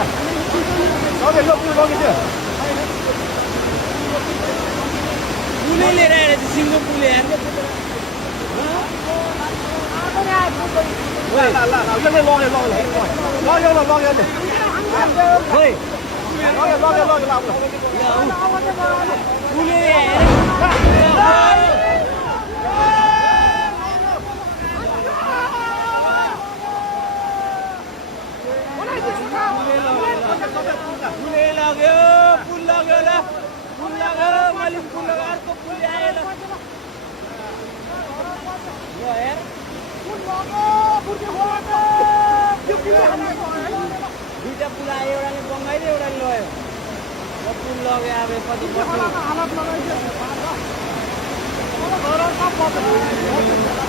लगे लो पुल लगिदियो पुलै लिएर आएर चाहिँ सिङ्गो पुल यार पुल लग्यो ल पुल लग्यो मैले पुल लग्यो अर्को पुल आयो ल हेर दुईटा पुल आयो एउटाले बङ्गाइदियो एउटाले लग्यो पुल लग्यो अब कति पर्छ